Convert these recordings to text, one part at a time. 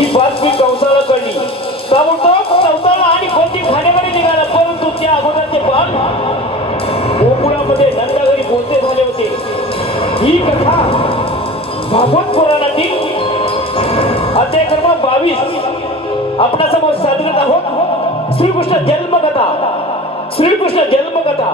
ही बातमी कंसाला कळली. ताबडतोब कंसाला आणि कोणती ठाणेकडे निघाला. परंतु त्या अगोदरचे बाळ गोकुळामध्ये नंदाघरी पोहोचले झाले होते. ही कथा भागवत पुराणातील अध्याय क्रमांक 22 आपणासमोर सादर आहोत. श्रीकृष्ण जन्मकथा. श्रीकृष्ण जन्मकथा.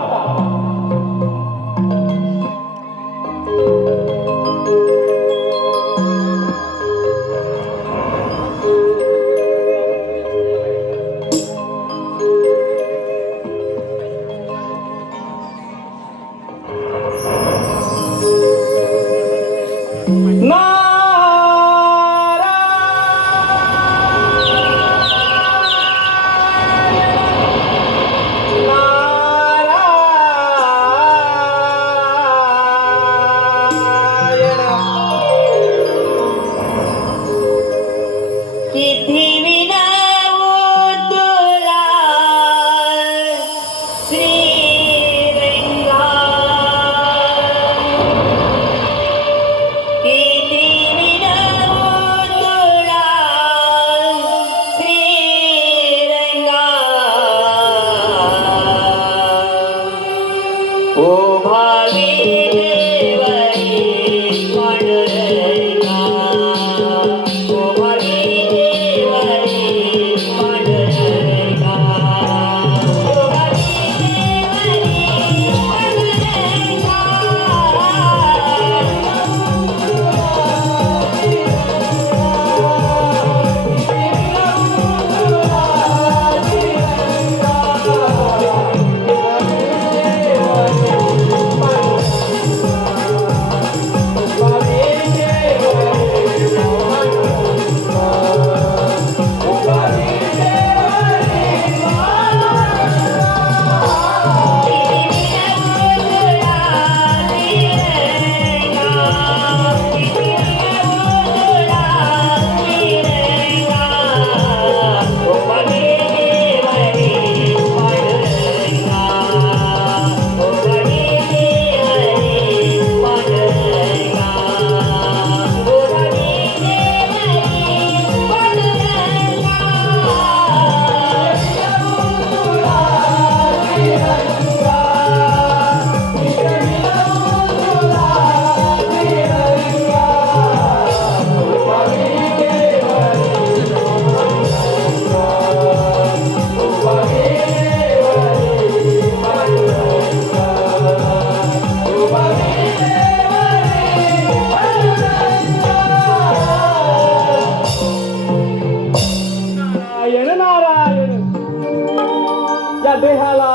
देहाला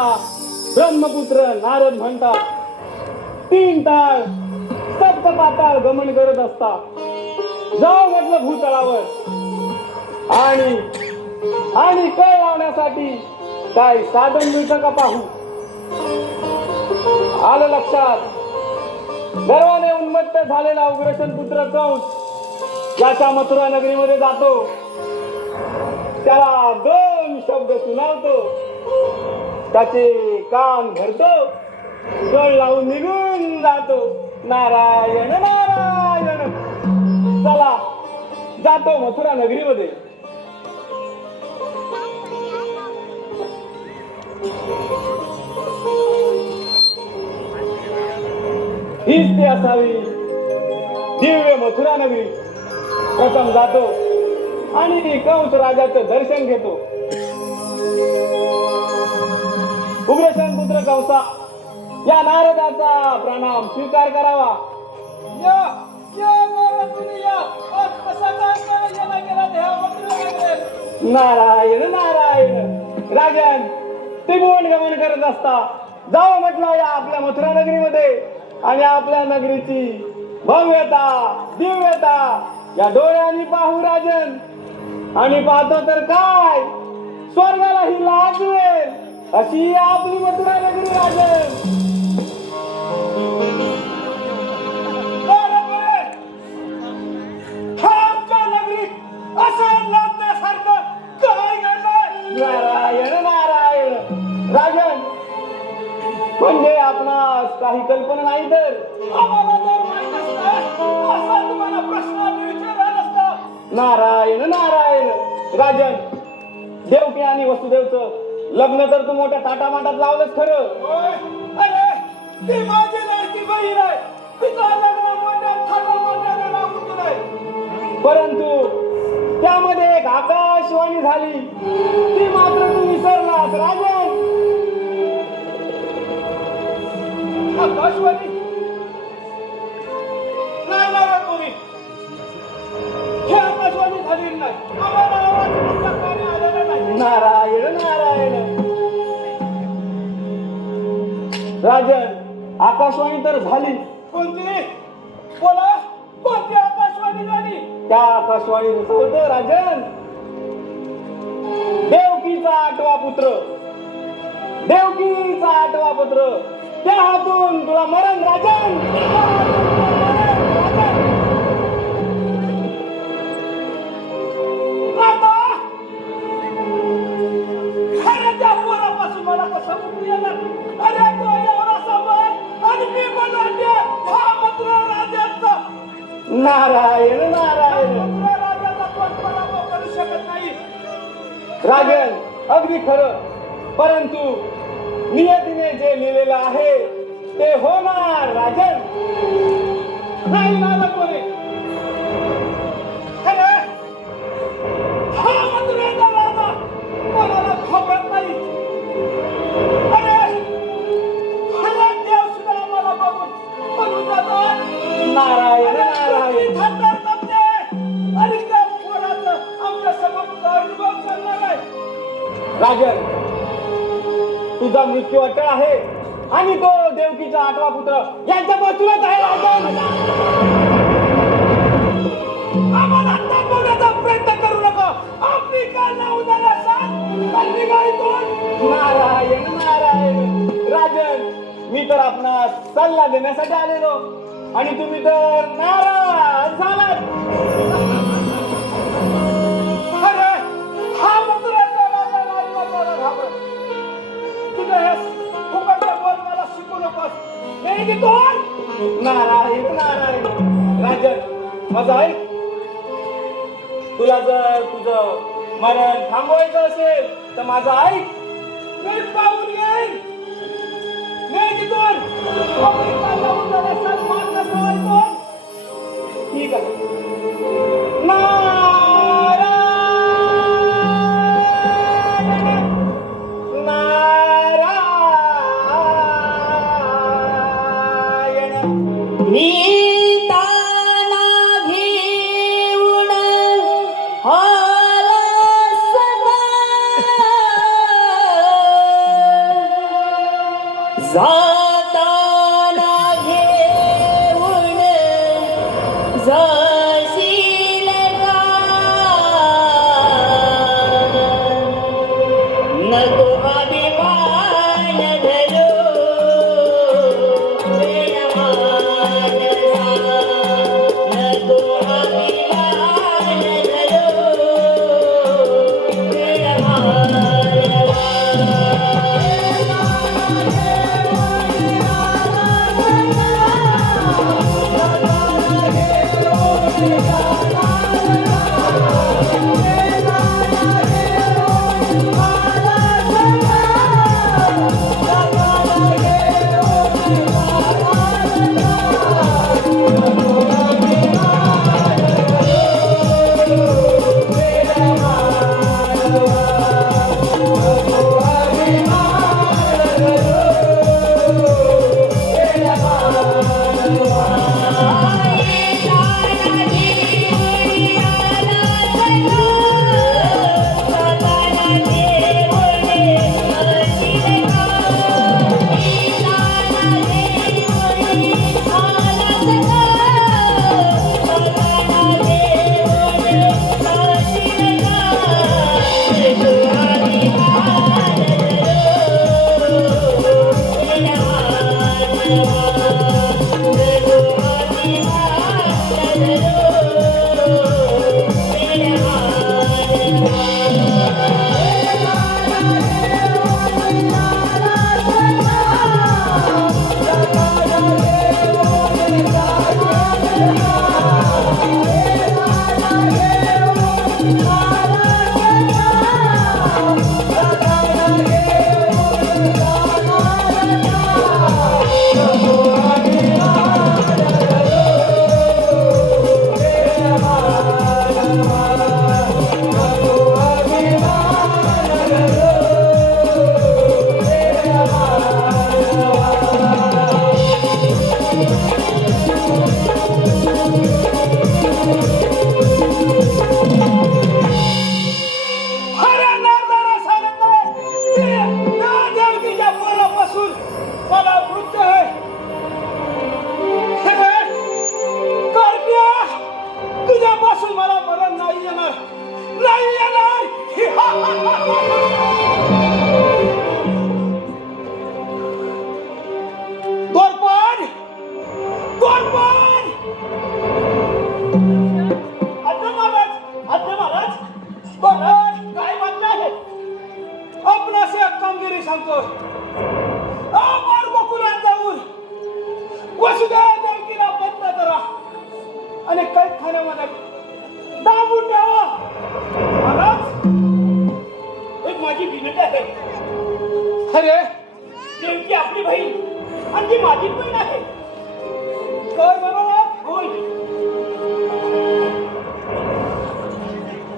ब्रह्मपुत्र नारद म्हणतात. 3 ताळ सप्त पाताळ गमन करत असता जाऊ म्हटलं भूतळावर आणि कळ लावण्यासाठी काय साधन मिळतं का पाहू. आलं लक्षात. गर्वाने उन्मत्त झालेला उग्रसेन पुत्र कंस ज्याच्या मथुरा नगरीमध्ये जातो त्याला 2 शब्द सुनावतो. त्याचे कान भरतो, गळ लावून निघून जातो. नारायण नारायण. चला जातो मथुरा नगरीमध्ये. हीच ती असावी दिव्य मथुरा नगरी. प्रथम जातो आणि कंस राजाचं दर्शन घेतो. उग्रसेन पुत्र कंसा या नारदाचा प्रणाम स्वीकार करावा. नारायण नारायण. राजन त्रिभुवन गमन करत असता जाऊ म्हटलं या आपल्या मथुरा नगरीमध्ये आणि आपल्या नगरीची भव्यता दिव्यता या डोळ्यांनी पाहू राजन. आणि पाहतो तर काय स्वर्गाला ही लाजवेल अशी आपली मथुरा नगरी राजन. नारायण नारायण. राजन म्हणजे आपणास काही कल्पना नाही तर नारायण नारायण. राजन, देवकी आणि वसुदेवचं लग्न तर तू मोठ्या टाटामाटात लावलंच खरं. अरे ती माझी लाडकी बहीण आहे. तिचं लग्न मोठ्या थाटामाटाने लावून दिलंय. परंतु त्यामध्ये एक आकाशवाणी झाली, ती मात्र तू विसरलास राजन. आकाशवाणी नाही ना कोणी. हे आकाशवाणी झाली नाही. आम्हाला आवाज तुमच्या कानी आलेला नाही. नारायण नारायण. राजन, आकाशवाणी तर झाली. कोणती? बोला, कोणती आकाशवाणी झाली? त्या आकाशवाणीचं होतं राजन, देवकीचा 8वा पुत्र. देवकीचा 8वा पुत्र, त्या हातून तुला मरण राजन. आता खरं त्या पोरापासून मला कसं मुक्ती येणार? अरे तो एवढा समाज आणि मी बलाढ्य. हा मंत्र राजाचा. नारायण नारायण. मंत्र राजाचा कोण पराभव करू शकत नाही. राजन, अगदी खरं. परंतु नियतीने जे लिहिलेलं आहे ते होणार राजन. नाही ना कोणी. अरे हा मंत्र्याचा राजा कोणाला खबर नाही. अरे खरा देव सुद्धा आम्हाला बघून म्हणून जातात. नारायण अरे नारायण. तुम्ही थंडार जमते. आणि त्या पोराचं आमच्या समोर अनुभव चालणार आहे. राजन, तुझा मृत्यू अटळ आहे आणि तो देवकीचा 8वा पुत्र यांच्या बाजूलाच आहे राजन. आम्हाला थांबवण्याचा प्रयत्न करू नका. आपली काय नाव झाला सांग. आणि गाडीतून नारायण नारायण. राजन, मी तर आपणास सल्ला देण्यासाठी आलेलो आणि तुम्ही तर नाराज झालात. अरे हा मंत्र्याचा राजा नाही वाटायला घाबरत. तुझं हे फुकटचे बोल मला शिकू नकोस. नाही की तोंड. नारायण नारायण. राजन, माझं ऐक. तुला जर तुझं मरण थांबवायचं असेल तर माझं ऐक. मी पाहून येईन. नाही की तोंड. आपली काय नाव झाला सांग. माग कसं आहे तोंड. ठीक आहे. नीताना घेऊन आला सदा, जाताना घेऊन जाशील का? नको अभिमान धरो आज्ञा महाराज महाराज काय बातमी आहे आपणास एक कामगिरी सांगतो गोकुळात जाऊन वसुदेव देवकीला बंद करा आणि कैद खाण्यामध्ये दाबून द्यावा महाराज एक माझी विनंती आहे अरे देवकी आपली बहीण आणि ती माझी बहीण आहे काय म्हणाला होय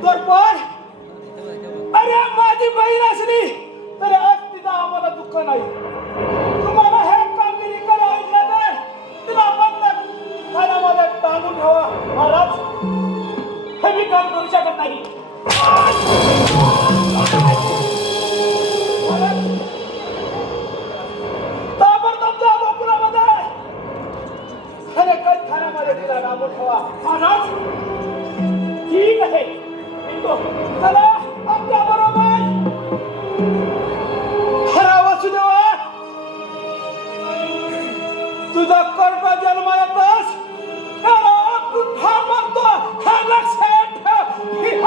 तर पण अरे माझी बहीण असली तरी आज तिचा आम्हाला दुःख नाही तुम्हाला हे कामगिरी करावी लागेल तिला बंद खाण्यामध्ये टांगून ठेवा महाराज हे मी काम करू शकत नाही ताबडतोब जा गोकुळामध्ये आणि कैद खाण्यामध्ये तिला टांगून ठेवा महाराज ठीक आहे येतो. चला आमच्या बरोबर खरा वासुदेवा तुझा कर्म जन्म येतस तू ठार मारतो हे लक्षात ठेव.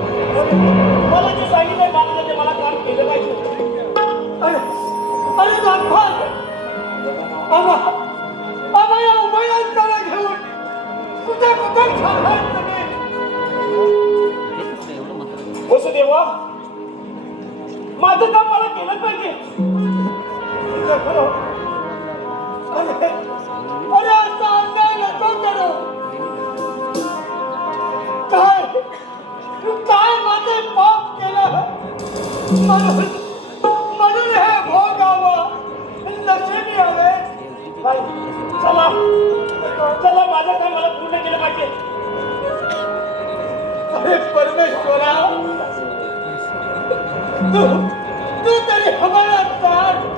मला जे सांगितलंय बाळाला ते मला काम केलं पाहिजे अरे नागपाल आम्हा या उभयांकडे घेऊन कुठे कुठे चाललाय तुम्ही वसुदेवा माझं काम मला केलं पाहिजे अरे असा अन्याय नको करू काय काय माझे पाप केलं म्हणून हे भोगावं नशिबी हवे बाई, चला चला माझं काम मला पूर्ण केलं पाहिजे अरे परमेश्वरा तू तरी हवाला काढ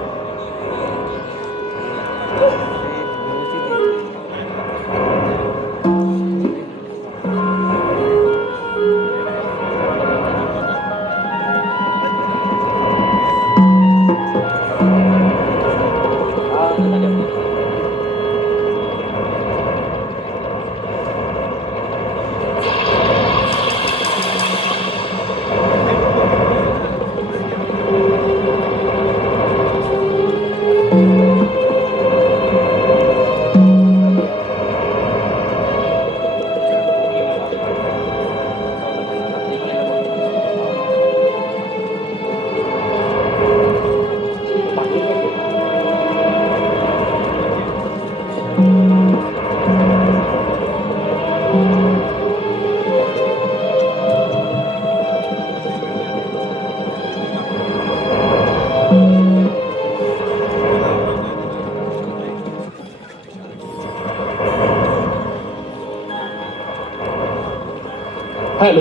हॅलो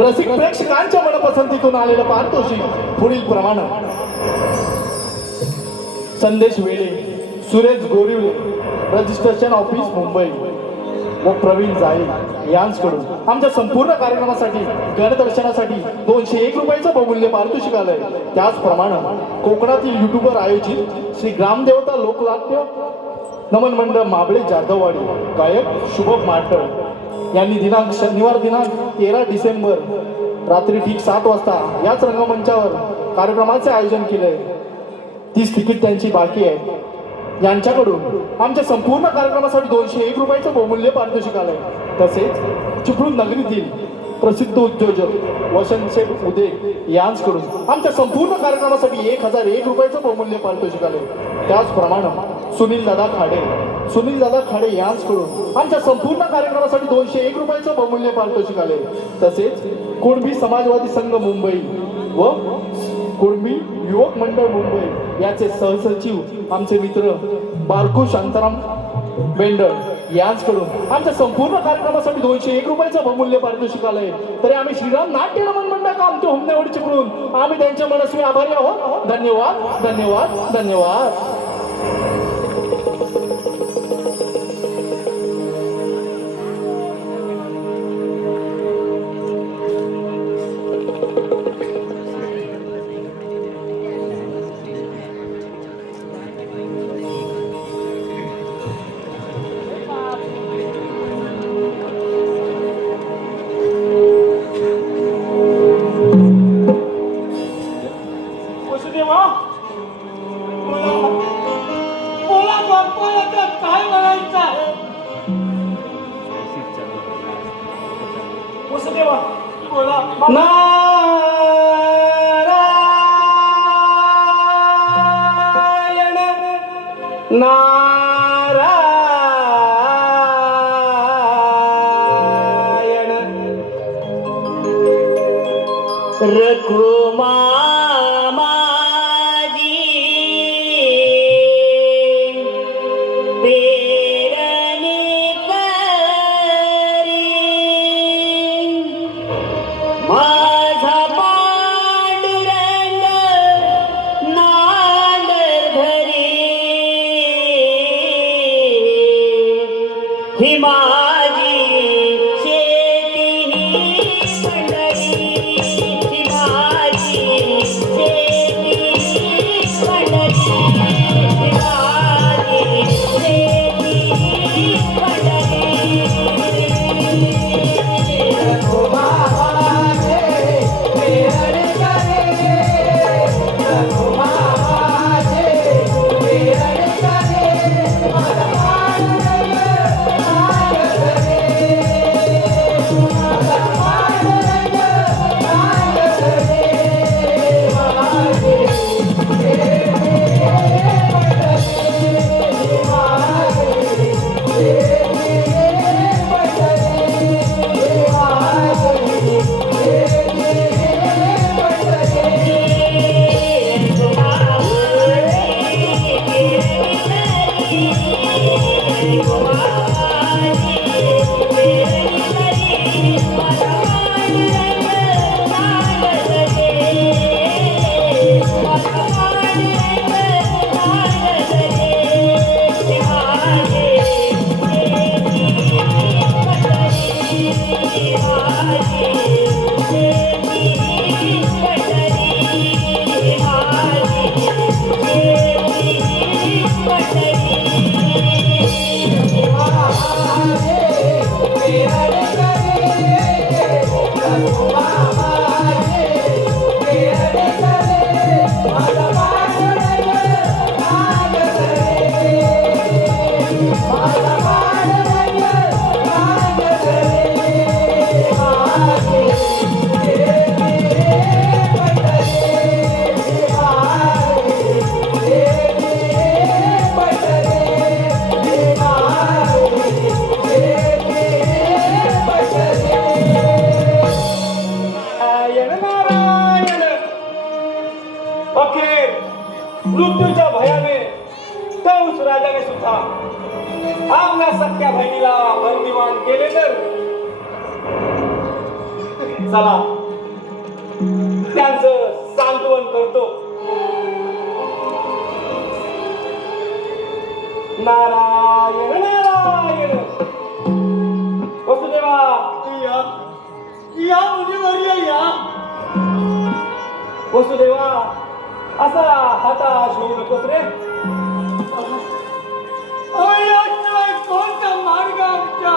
रसिक प्रेक्षकांच्या मनपसंतीतून आलेलं पारितोषिक पुढील प्रमाणे संदेश वेळे सुरेश गोरिवले रजिस्ट्रेशन ऑफिस मुंबई व प्रवीण जाईल यांच्याकडून आमच्या संपूर्ण कार्यक्रमासाठी गणदर्शनासाठी 201 रुपयाचं बहुमूल्य पारितोषिक आलंय. त्याचप्रमाणे कोकणातील युट्यूबर आयोजित श्री ग्रामदेवता लोकनाट्य नमन मंडळ माबळे जाधववाडी गायक शुभम माटळ यांनी शनिवार दिनांक 13 डिसेंबर रात्री ठीक 7 वाजता याच रंगमंचावर कार्यक्रमाचे आयोजन केलंय. 30 तिकीट त्यांची बाकी आहे. यांच्याकडून आमच्या संपूर्ण कार्यक्रमासाठी 201 रुपयाचं बहुमूल्य पारितोषिक आलंय. तसेच चिपळूण नगरीतील प्रसिद्ध उद्योजक वसंत शेठ उदे यांच्याकडून आमच्या संपूर्ण कार्यक्रमासाठी 1001 रुपयाचं बहुमूल्य पारितोषिक आले. त्याचप्रमाणे सुनील दादा खाडे यांच्याकडून आमच्या संपूर्ण कार्यक्रमासाठी 201 रुपयाचं बहुमूल्य पारितोषिक आले. तसेच कुणबी समाजवादी संघ मुंबई व कुणबी युवक मंडळ मुंबई याचे सहसचिव आमचे मित्र बारकू शांताराम बेंडर यांच्याकडून आमच्या संपूर्ण कार्यक्रमासाठी 201 रुपयाचं बहुमूल्य पारितोषिक आलंय. तरी आम्ही श्रीराम नाट्य रमण मंडळ काम ते होमनेवडी चिपळून आम्ही त्यांच्या मनस्वी आभारी आहोत. धन्यवाद धन्यवाद धन्यवाद. वसुदेवा बोला बाप्पाला तर काय म्हणायचं आहे? वसुदेवा बोला. नारायण नारायण रघुमा माझी पेरणी करी माझा पांडुरंग नांगर धरी ही माझी शेती ही मंडळी ही माझी शेती ही मंडळी ही माझी शेती ही मंडळी. अखेर मृत्यूच्या भयाने कंस राजाने सुद्धा आपल्या सख्या बहिणीला बंदिवान केले. तर चला त्यांचं सांत्वन करतो. नारायण नारायण. वसुदेवा या या मुलीवर या. वसुदेवा असा हताश होऊ नकोस रे. याशिवाय कोणता मार्ग आमच्या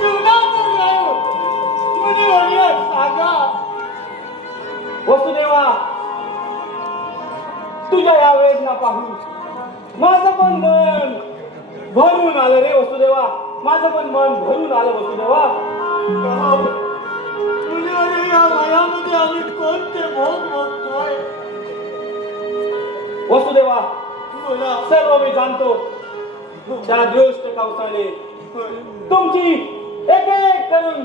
जीवनातून नाही. मुलीवर सांगा वसुदेवा, तुझ्या या वेदना पाहून माझं पण मन भरून आलं रे वसुदेवा. माझं पण मन भरून आलं वसुदेवा. मुलीवर या वयामध्ये आम्ही कोणते भोग भोगतोय? वसुदेवा, बोला. सर्व मी जाणतो. त्या दृष्ट कौशले तुमची एक एक करून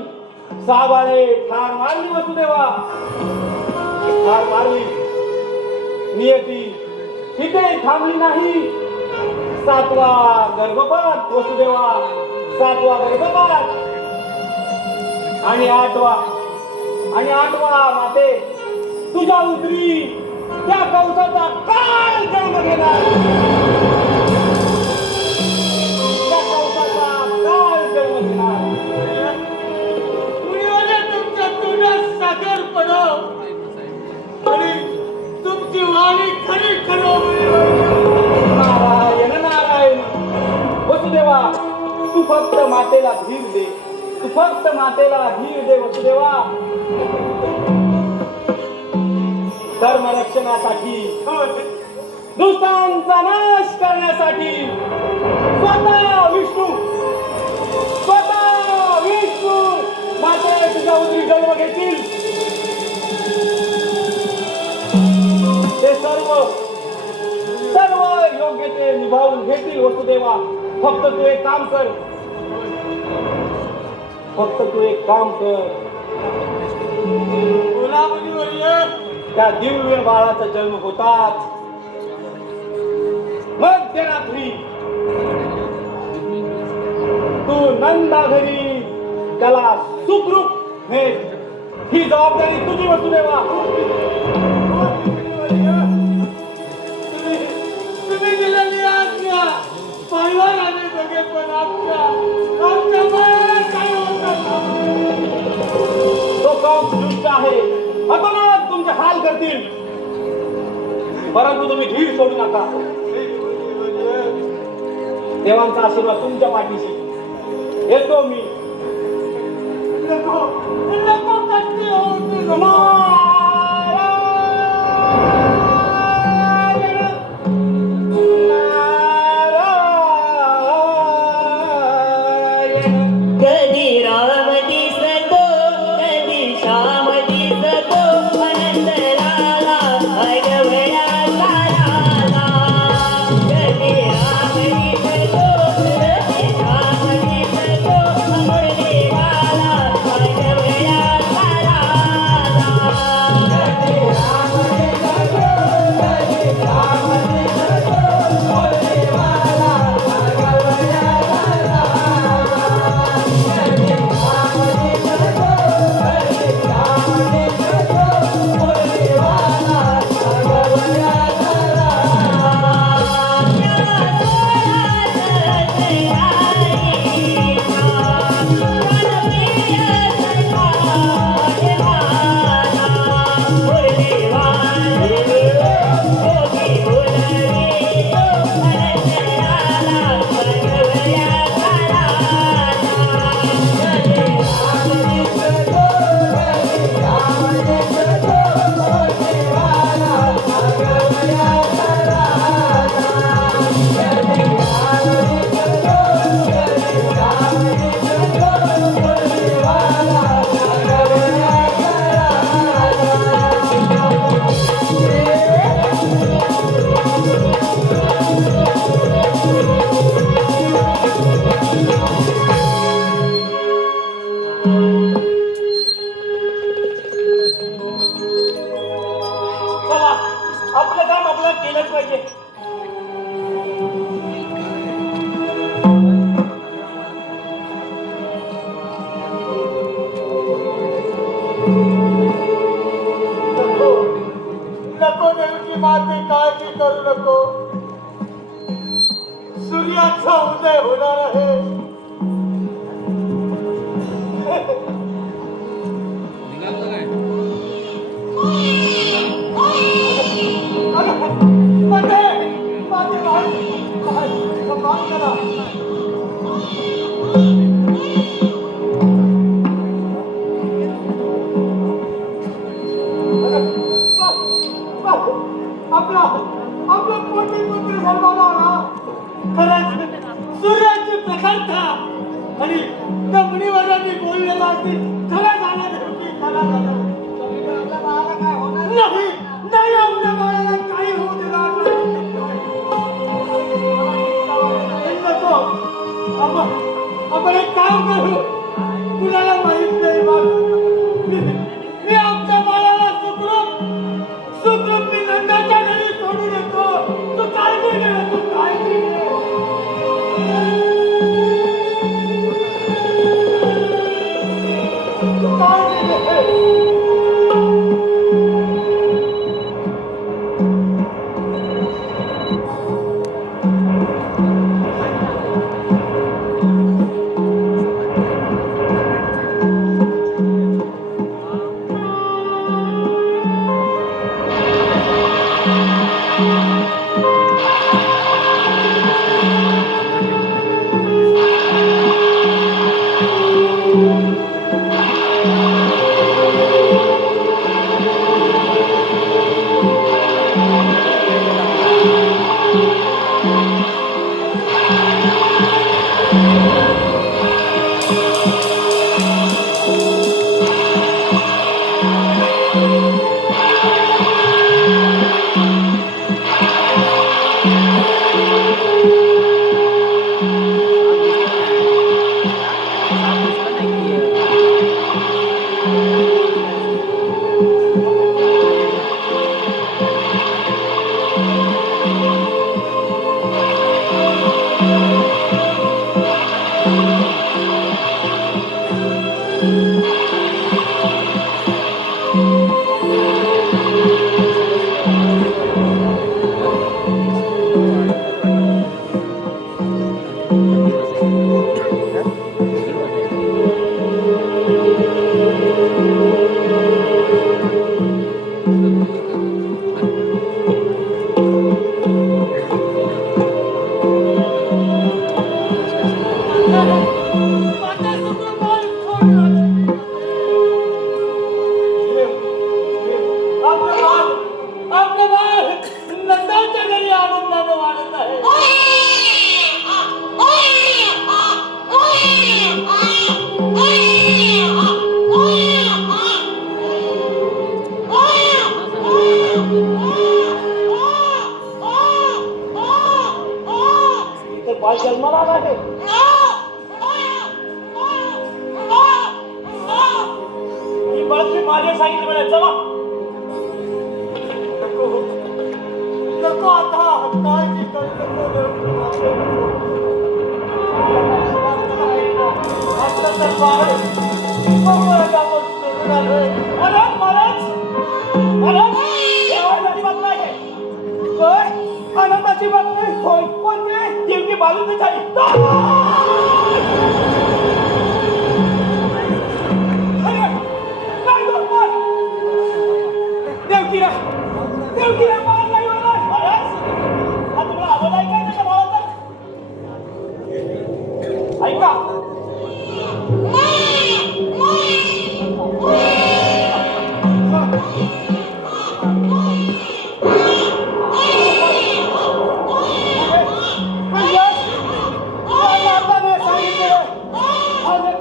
साबाळे ठार मारली वसुदेवा, ठार मारली. नियती तिथे थांबली नाही. 7वा गर्भपात वसुदेवा, 7वा गर्भपात आणि 8वा माते तुझ्या उदरी त्या कौसाचा काल जन्म घेणार. त्या कौसाचा काल जन्म घेणार. मुलीवर तुमच्या तोंडात साखर पडाव आणि तुमची वाणी खरी खरो. नारायण नारायण. वसुदेवा, तू फक्त मातेला धीर दे. तू फक्त मातेला धीर दे वसुदेवा. धर्म रक्षणासाठी, दुष्टांचा नाश करण्यासाठी स्वतः विष्णू माते तुझ्या उदरी जन्म घेतील. ते सर्व योग्य ते निभावून घेतील वसुदेवा. फक्त तू एक काम कर. फक्त तू एक काम कर. बोला मुलीवर. त्या दिव्य बाळाचा जन्म होताच मध्यरात्री तू नंदा घरी त्याला सुखरूप भेट. ही जबाबदारी तुझी वसुदेवा. तुम्ही दिलेली आज्ञा पाहिलं आणि बघे पण आमच्या मनात काय होतं? तो काम दुष्ट आहे. अतोनात तुमचे हाल करतील. परंतु तुम्ही धीर सोडू नका. देवांचा आशीर्वाद तुमच्या पाठीशी. येतो मी. नको नको कष्टी होऊ दे नको. कधी राम दिसतो कधी श्याम दिसतो अनंतराला अगवया साराला. कधी राम दिसतो कधी श्याम दिसतो अमरदेवाला अगवया साराला. कधी राम दिसतो कधी श्याम दिसतो अमरदेवाला अगवया साराला. चला, आपलं काम आपल्याला केलंच पाहिजे. नको देवकी माते काळजी करू नको. सूर्याचा उदय होणार आहे. आपला आपला पोटी पुत्र जन्माला आला खरंच सूर्याची प्रखरता आणि कमळीवरांनी बोललेला अगदी खरा झाला खरा झाला नाही नाही आपल्या बाळाला काही होऊ देणार नको आपण एक काम करू कुणाला माहित नाही मी आमच्या बाळाला सुखरूप मी नंदाच्या घरी सोडून येतो तू काळजी घे तू काळजी घे तू काळजी घे आपलं बाळ नंदाच्या घरी आनंदाने वाढत आहे तर बाळ जन्माला आला आहे ही बातमी माझ्या सांगितली मला चला नको आता काळजी आनंदाची बातमी होय कोणती देवकी बालूची झाली देवकीला देवकीला बाळ नाही होणार महाराज हा तुम्हाला आवाज ऐकाय त्याच्या भावाचा ऐका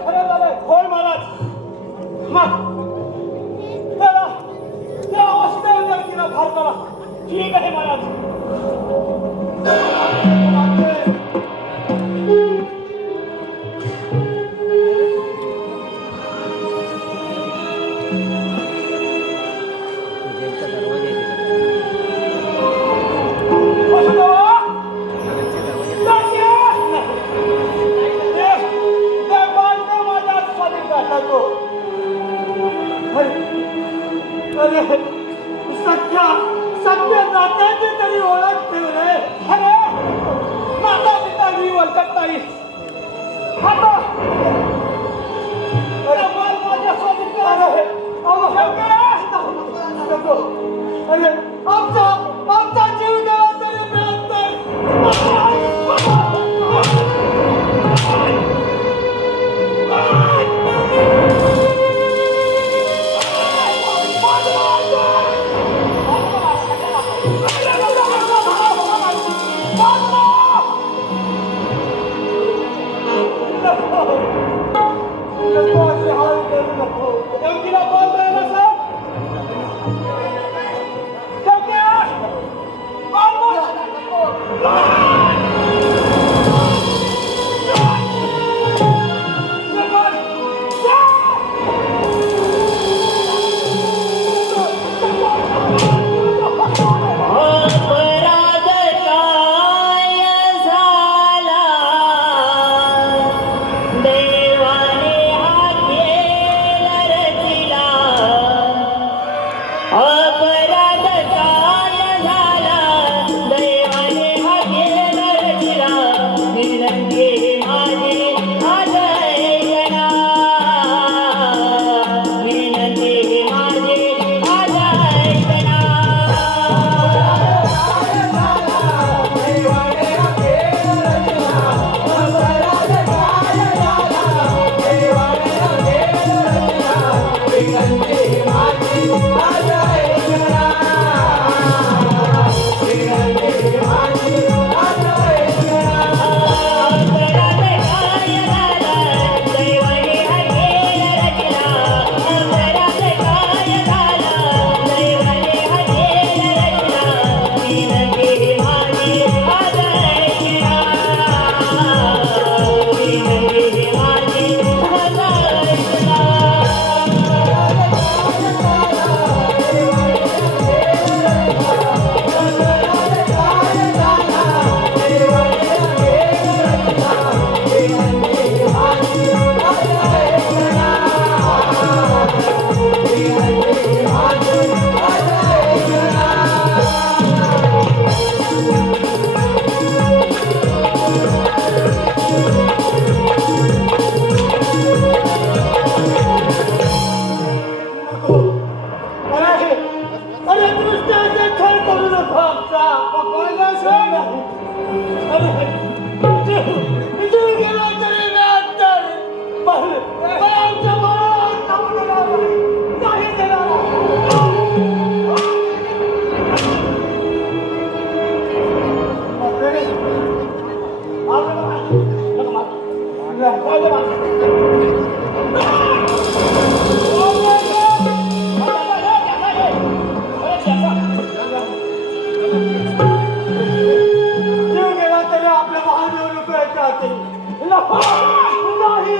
खरं झालंय होय महाराज मग त्या अवस्थेवर देवकीला भार करा ठीक आहे महाराज सत्य नात्याची तरी ओळख ठेव रे अरे माता पिता मी ओळखत नाही आता अरे बाळ माझ्या स्वाधीन अरे आमचा जीव गेला तरी मिळत नाही अरे दृष्टाचे खेळ करू नको आमचा अरे जीव गेला तरी व्याहत्तर पण आमच्या मनात नाही देणार जीव गेला तरी आपल्या महादेव रुपयाचे हाती नाही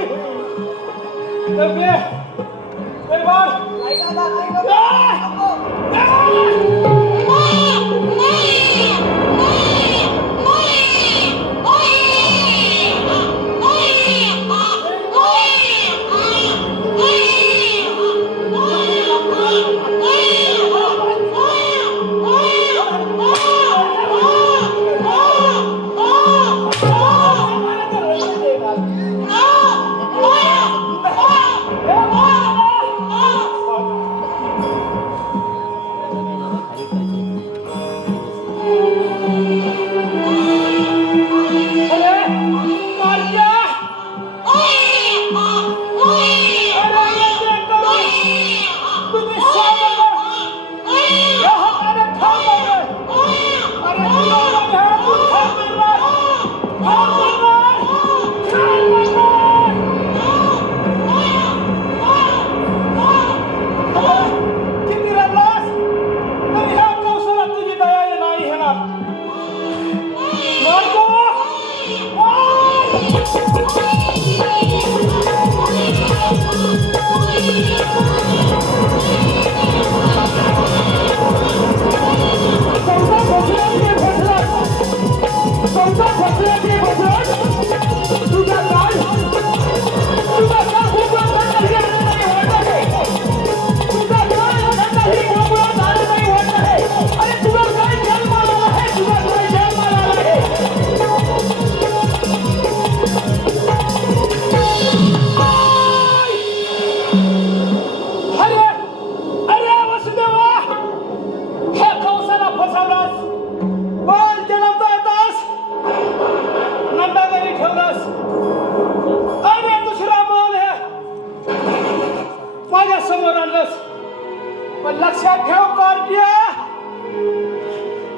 पण लक्षात ठेव कार्टिया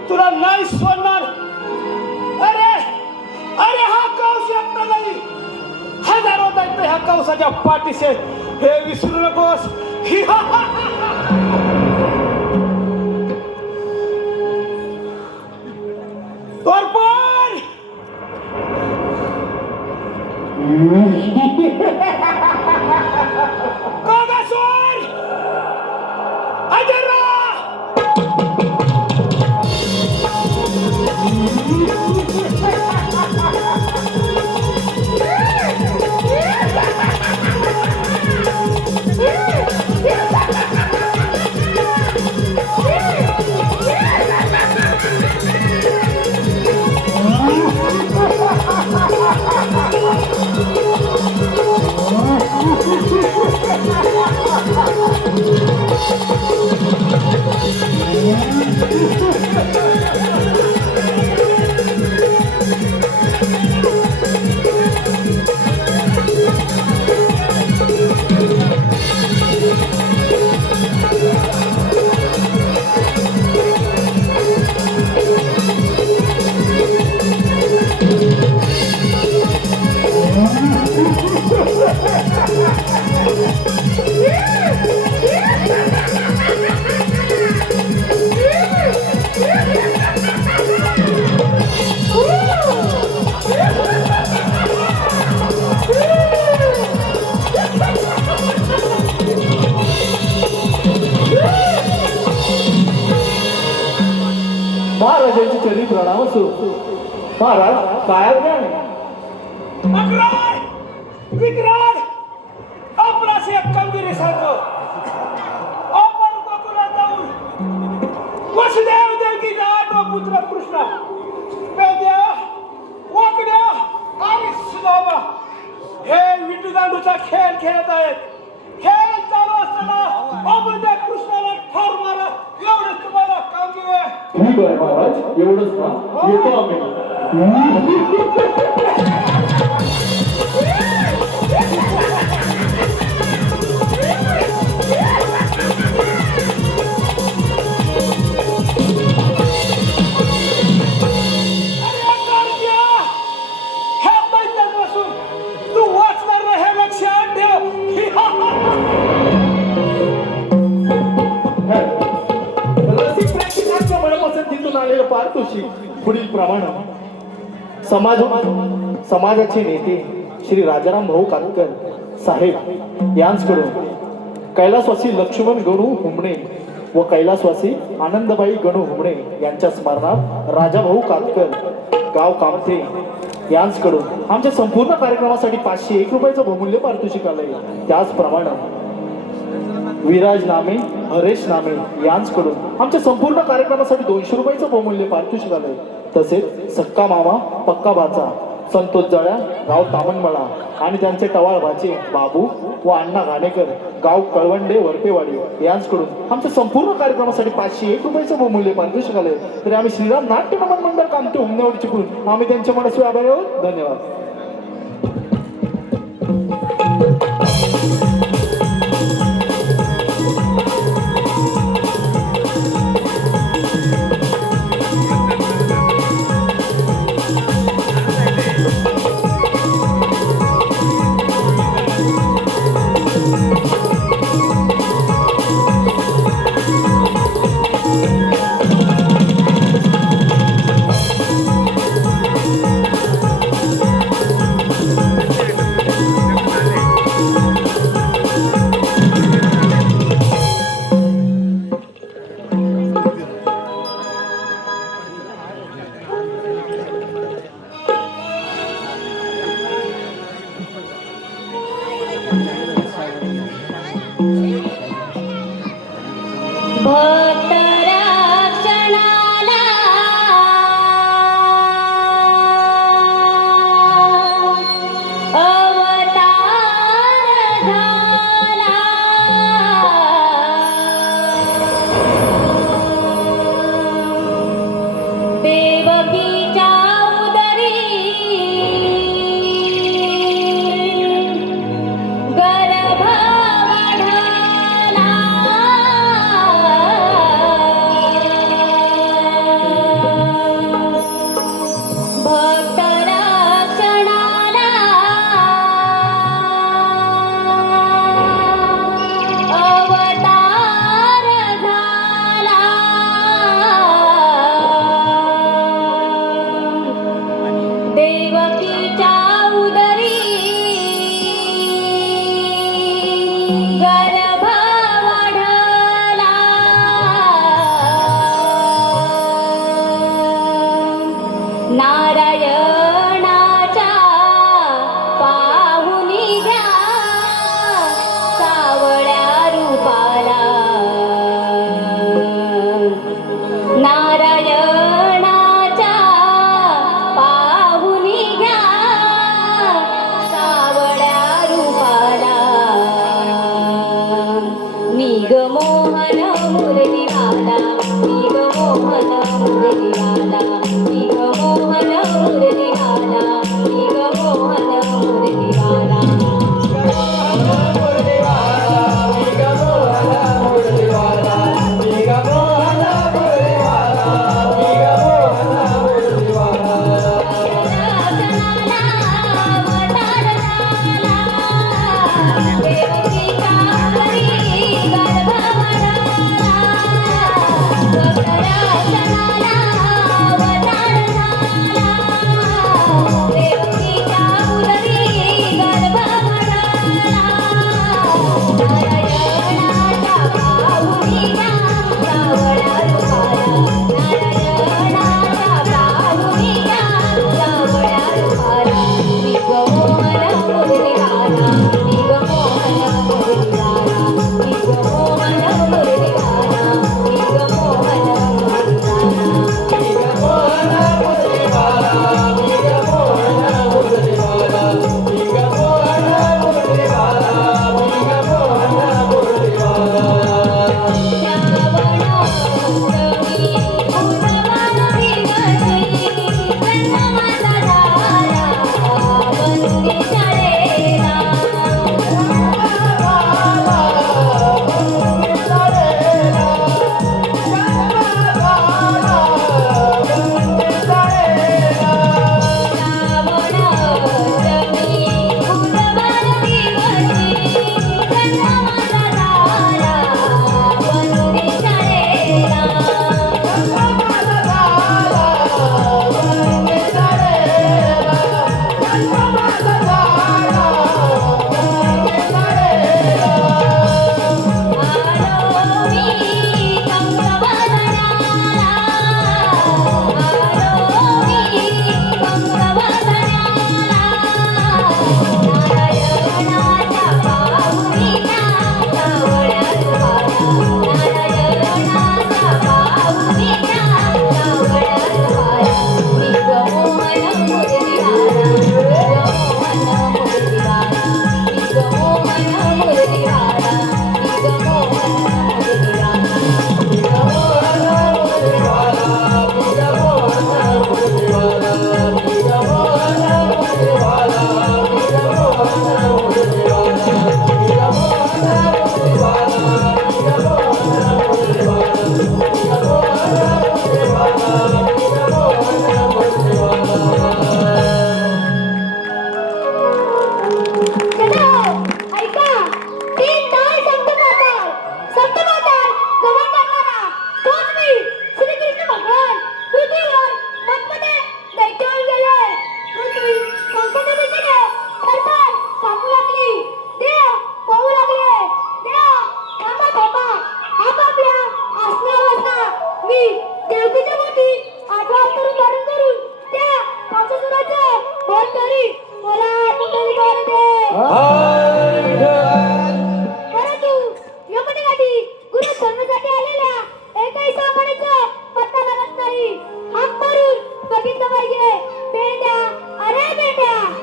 तुला नाही सोडणार अरे अरे हा कौश एकटा नाही हजारो दैत्य ह्या कौसाच्या पाठीशी हे विसरू नकोस तोरपण कागासोर अजरा महाराजांची चरणी प्रणाम असो. महाराज काय आज्ञा आहे? अग्राय विक्रांत आपणास एक कामगिरी सांगतो आपण गोकुळात जाऊन वसुदेव देवकीचा आठवा पुत्र कृष्ण पेद्या वाकड्या आणि सुदामा हे विटू दांडूचा खेळ खेळत आहेत. खेळ चालू चला आपण त्या कृष्णाला ठार मारा एवढंच तुम्हाला कामगिरी आहे. ठीक आहे महाराज, एवढंच ना, येतो आम्ही. अरे कारण्या, ह्या दैत्यापासून तू वाचणार नाही हे लक्षात ठेव. रसिक प्रेक्षकांच्या मनपसंतीतून आलेलं पारितोषिक पुढील प्रमाणे समाजाचे नेते श्री राजाराम भाऊ कातकर साहेब यांच्याकडून कैलासवासी लक्ष्मण गणू हुमणे व कैलासवासी आनंदबाई गणू हुमणे यांच्या स्मरणार्थ राजाभाऊ कातकर गाव कामथे यांच्याकडून आमच्या संपूर्ण कार्यक्रमासाठी 501 रुपयाचं बहुमूल्य पारितोषिक आलंय. त्याचप्रमाणे विराज नामे हरेश नामे यांच्याकडून आमच्या संपूर्ण कार्यक्रमासाठी 200 रुपयाचं बहुमूल्य पारितोषिक आलंय. तसेच सक्का मामा पक्का भाचा संतोष जळ्या गाव तामणमळा आणि त्यांचे टवाळ भाचे बाबू व अण्णा घाणेकर गाव कळवंडे वरपेवाडी यांच्याकडून आमच्या संपूर्ण कार्यक्रमासाठी 501 रुपयाचं बहुमूल्य पारितोषिक आलंय. तरी आम्ही श्रीराम नाट्य नमन मंडळ कामते हुमनेवाडीचे करून आम्ही त्यांच्या मनस्वी आभारी आहोत. धन्यवाद.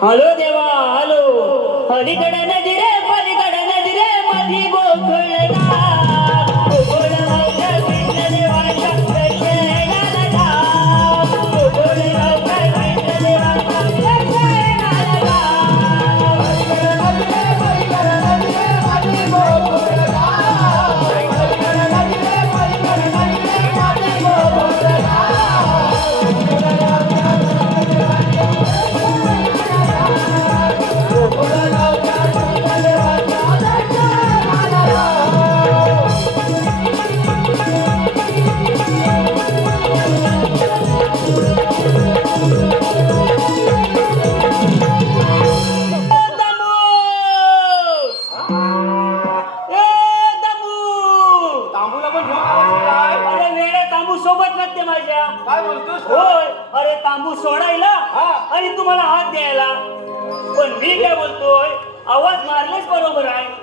हॅलो देवा हॅलो अलीकडे नदी रे पलीकडे नदी रे मधी गोकुळला गोकुळगावच्या कृष्ण देवाच्या दर्शनाला जा गोकुळगावच्या कृष्ण देवाच्या दर्शनाला जा तांबूला पण घेऊन आलास काय? अरे वेड्या तांबू सोबत लागते माझ्या काय बोलतोस? होय अरे तांबू सोडायला हा. आणि तुम्हाला हात द्यायला पण मी काय बोलतोय आवाज मारलेच बरोबर आहे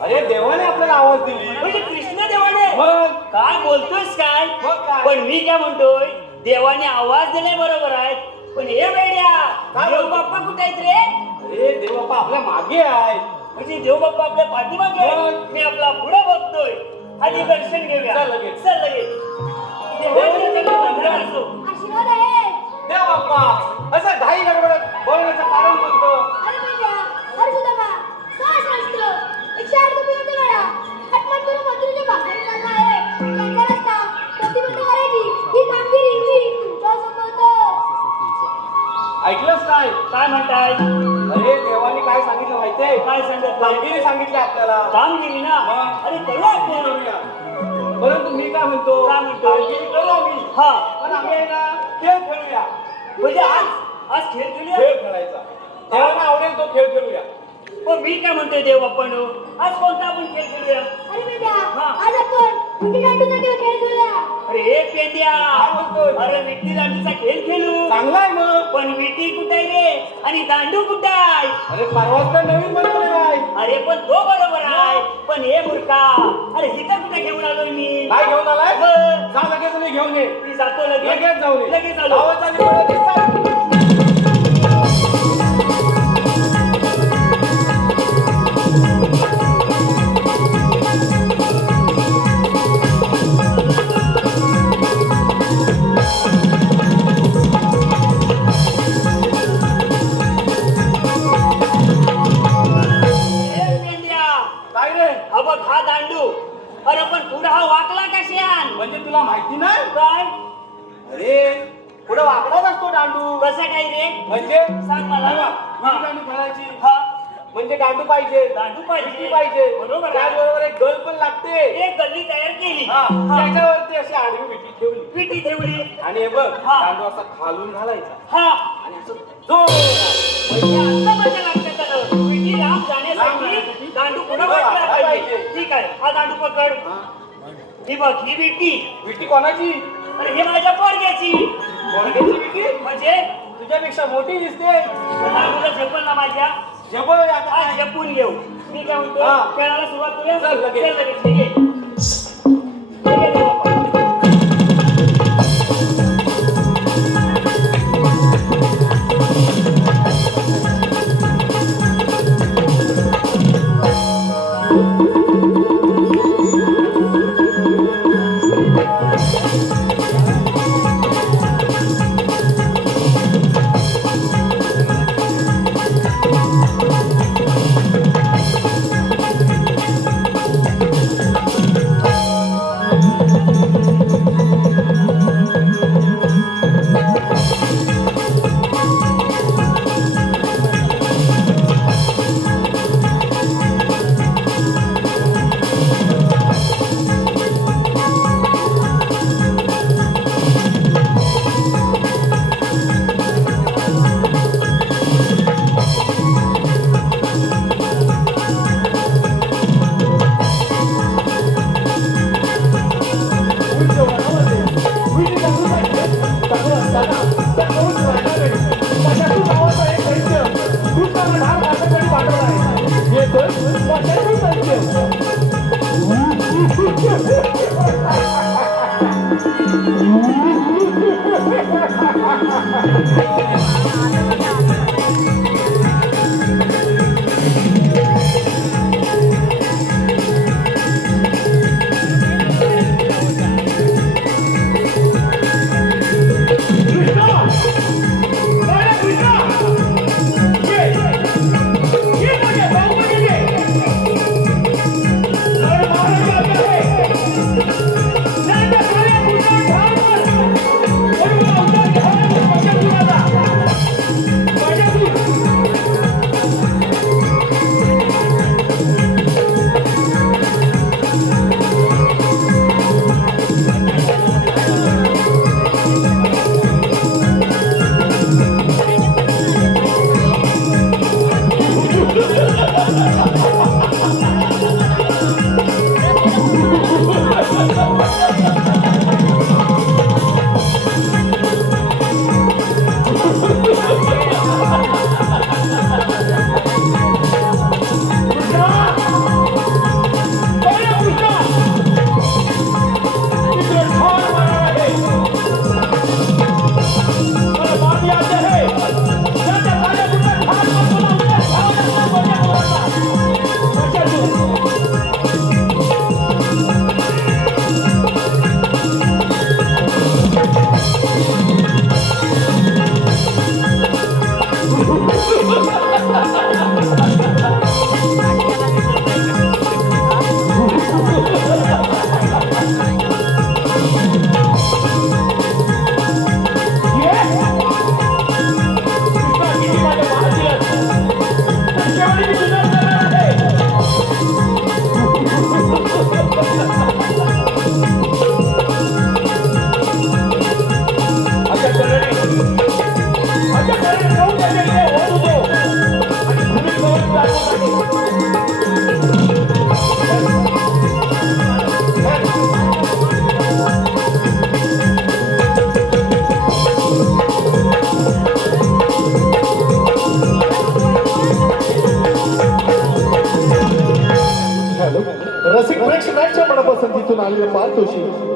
अरे देवाने आपल्याला आवाज दिली. म्हणजे कृष्ण देवाने मग काय बोलतोयस काय मग काय? पण मी काय म्हणतोय देवाने आवाज दिले बरोबर आहे पण हे वेड्या काय देव बोलतो? बाप्पा कुठे आहेत रे अरे देव बाप्पा आपल्या मागे आहे. म्हणजे देव बाप्पा आपल्या पाठीमागे आहे. मग? मी आपला पुढे बघतोय आधी दर्शन घेऊया चल लगेच. चल लगेच देवाच्या चरणी वंदन असो. आशीर्वाद आहे. देव बाप्पा असं घाई गडबडत बोलण्याचं कारण कोणतं? अरे बेटा, अरे सुदामा, सहस्रास्त्र, 108 रुपये वेळा, खटमट करून मजुरीच्या भाकरी चालला आहे. त्यांचा रस्ता प्रतिबंध करायची ही कामगिरी मी तुमच्यासोबत. ऐकलंस काय? काय म्हणताय अरे देवाने काय सांगितलं माहितीये? काय सांगत कामगिरी सांगितली आपल्याला. कामगिरी ना मग? अरे करू आपण करूया. परंतु मी काय म्हणतो? काय म्हणतो? कामगिरी करू आम्ही. हा पण आम्ही आहे ना खेळ खेळूया. म्हणजे आज खेळ खेळूया खेळ खेळायचा. देवाला आवडेल तो खेळ खेळूया. पण मी काय म्हणतोय देव बाप्पानो आज कोणता आपण खेळ खेळूया अरे बेटा, हा. आज आपण विटी दांडूचा खेळ खेळूया. अरे हे पेंड्या काय म्हणतोय? अरे विटी दांडूचा खेळ खेळू चांगला आहे मग. पण विटी कुठे आहे रे आणि दांडू कुठे आहे अरे परवाच तर नवीन बनवलेला आहे. अरे पण तो बरोबर आहे पण हे मूर्खा अरे हिथं कुठे घेऊन आलोय मी काय घेऊन आलाय? मग जा लगेच मी घेऊन ये. मी जातो लगेच लगेच जाऊन ये. लगेच आलो गावाचा निवड लगेच चाल. हे पेंड्या काय रे? हा बघ हा दांडू अरे पण पुढे हा वाकला कशान म्हणजे तुला माहिती नाही? काय अरे पुढे वाकडाच असतो दांडू. कसं काय रे म्हणजे सांग मला बघा, हा. ही दांडू खेळायची. हा म्हणजे दांडू पाहिजे. दांडू पाहिजे. विटी पाहिजे. बरोबर आहे. त्याचबरोबर एक गल पण लागते. एक गल्ली तयार केली हा. हा. त्याच्यावरती अशी आडवी विटी ठेवली. विटी ठेवली आणि हे बघ हा. दांडू असा खालून घालायचा हा आणि असं जोर म्हणजे आता माझ्या लक्षात आलं विटी लांब लांब जाण्यासाठी जाण्यासाठी दांडू पुढे पुढं वाटला वाकला पाहिजे पाहिजे. ठीक आहे हा दांडू पकड ही बघ ही विटी विटी कोणाची? अरे हे माझ्या पोरग्याची बोलण्याची विटी म्हणजे तुझ्यापेक्षा मोठी दिसते. दांडूला झेपल ना माझ्या जबळ आहे आता. आज झेपून घेऊ मी काय म्हणतो हा. खेळायला सुरुवात करूया चल लगेच. चल लगेच ठीक आहे ठीक आहे देवा बाप्पा. येतोय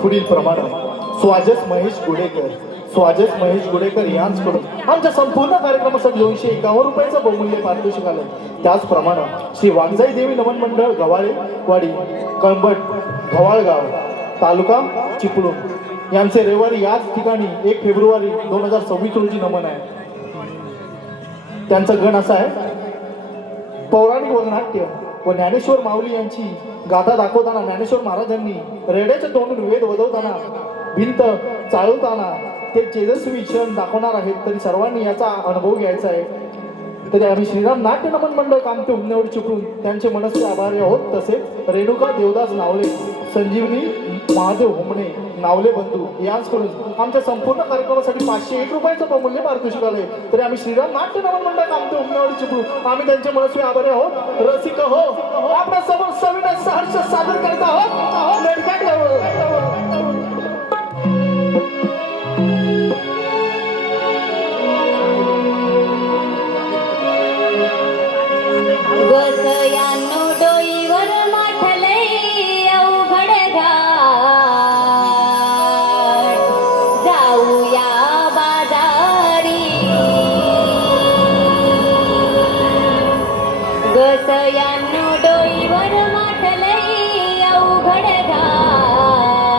पुढील प्रमाणे स्वाजस महेश गुडेकर यांच्याकडून आमच्या संपूर्ण कार्यक्रमासाठी 251 रुपयाचं बहुमूल्य पारितोषिक आलं. त्याचप्रमाणे श्री वागजाई देवी नमन मंडळ गव्हाळेवाडी कळंबट गव्हाळगाव तालुका चिपळूण यांचे रविवारी याच ठिकाणी 1 फेब्रुवारी 2026 रोजी नमन आहे. त्यांचा गण असा आहे: पौराणिक वगनाट्य व ज्ञानेश्वर माऊली यांची गाथा दाखवताना ज्ञानेश्वर महाराजांनी रेड्याच्या तोंडून वेद वदवताना भिंत चालवताना ते तेजस्वी क्षण दाखवणार आहेत. तरी सर्वांनी याचा अनुभव घ्यायचा आहे. तरी आम्ही श्रीराम नाट्य नमन मंडळ कामते उमनेवर चिपळून त्यांचे मनस्वी आभारी आहोत. तसेच रेणुका देवदास नावले, संजीवनी महादेव होमणे नावले बंधू यांच्याकडून आमच्या संपूर्ण कार्यक्रमासाठी 501 रुपयाचं बहुमूल्य पारितोषिक आले. तरी आम्ही श्रीराम नाट्य नमन मंडळ कामते उमनेवर चिपळून आम्ही त्यांचे मनस्वी आभारी आहोत. रसिक हो, आपल्या समोर सविनय सहर्ष सादर करत आहोत. लडक्यात गावं. गसयानो डोईवर माठलय अवघड घाट, जाऊया बाजारी. गसयानो डोईवर माठलय अवघड घाट,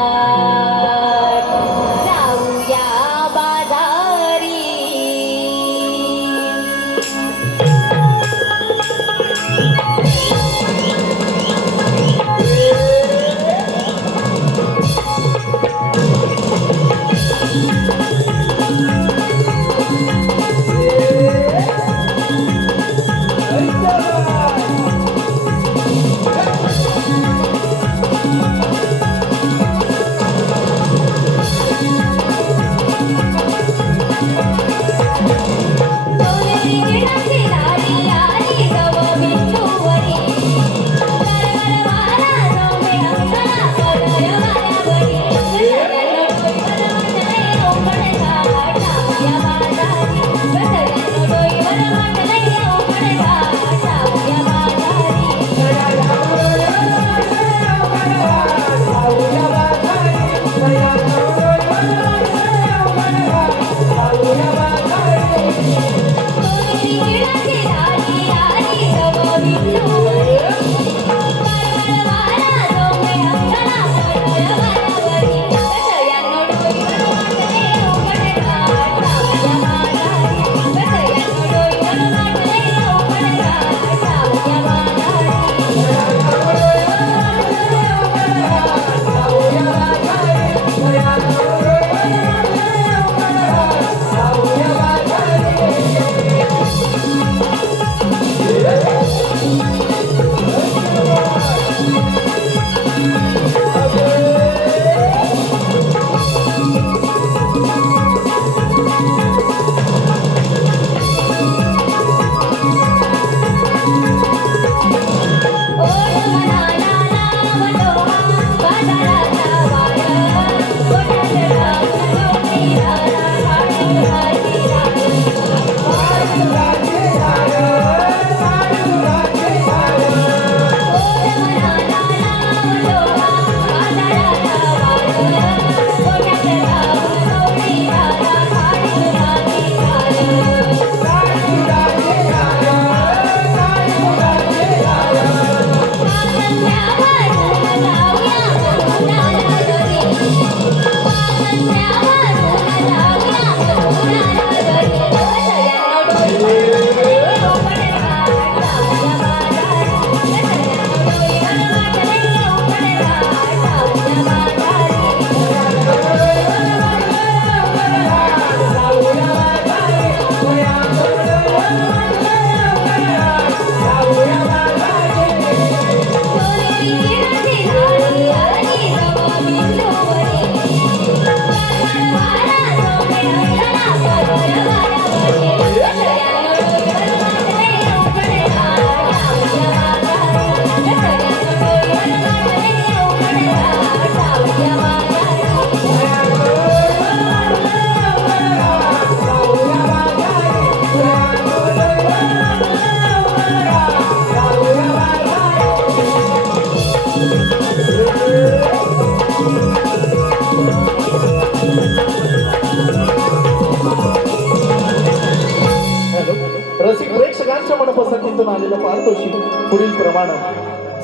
पुढील प्रमाणे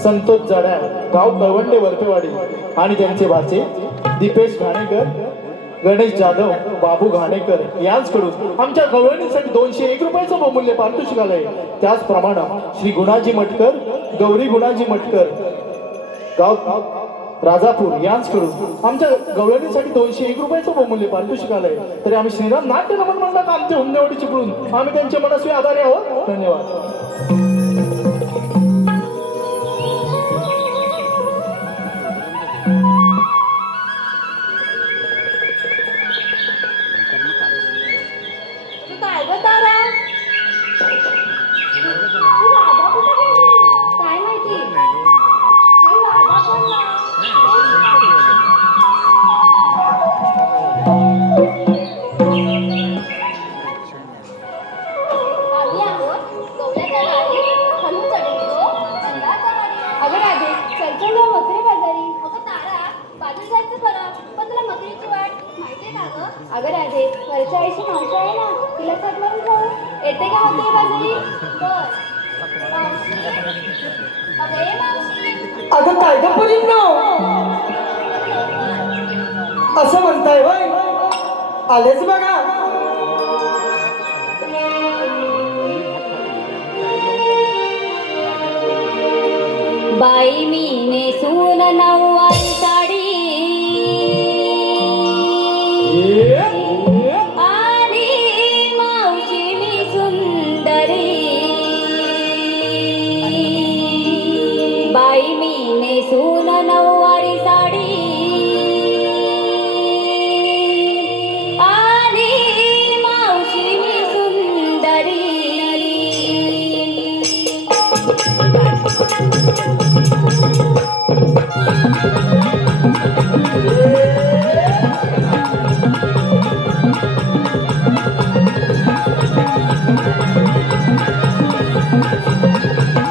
संतोष जड्या, गाव कळवंडे वरपेवाडी आणि त्यांचे भाचे दीपेश घाणेकर, गणेश जाधव, बाबू घाणेकर यांच्याकडून आमच्या गवळणीसाठी 201 रुपयाचं बहुमूल्य पारितोषिक आलंय. त्याचप्रमाणे श्री गुणाजी मटकर, गौरी गुणाजी मटकर, गाव राजापूर यांच्याकडून आमच्या गवळणीसाठी 201 रुपयाचं बहुमूल्य पारितोषिक आलंय. तरी आम्ही श्रीराम नाट्य नमन मंडळात आमच्या हुंदेवाडी चिपळून आम्ही त्यांचे मनस्वी आभारी आहोत. धन्यवाद. काय ग तारा? तू राधा कुठे गेली? काय माहिती? हाय राधा पण ना. आम्ही आहोत गवळ्याच्या दारी, हनुम चढवतो, अंगाचा वारी. अगं राधे, चलचल ना मथुरे बाजारी. अगं तारा, बाजार जायचं खरं, पण तुला मथुरेची वाट माहितीये का गं? अगं राधे, वरच्या आईशी मावशी आहे ना, तिला साथ मारून जाऊ. येते का मथुरे बाजारी? बर. मावशी. अगं ये मावशी. अगं काय ग परिणो, असं म्हणताय होय? आलेच बघा. बाई मी नेसून नऊवारी साडी आणि मावशी मी सुंदरी. बाई मी नेसून नऊवारी साडी आणि मावशी मी सुंदरी. साडी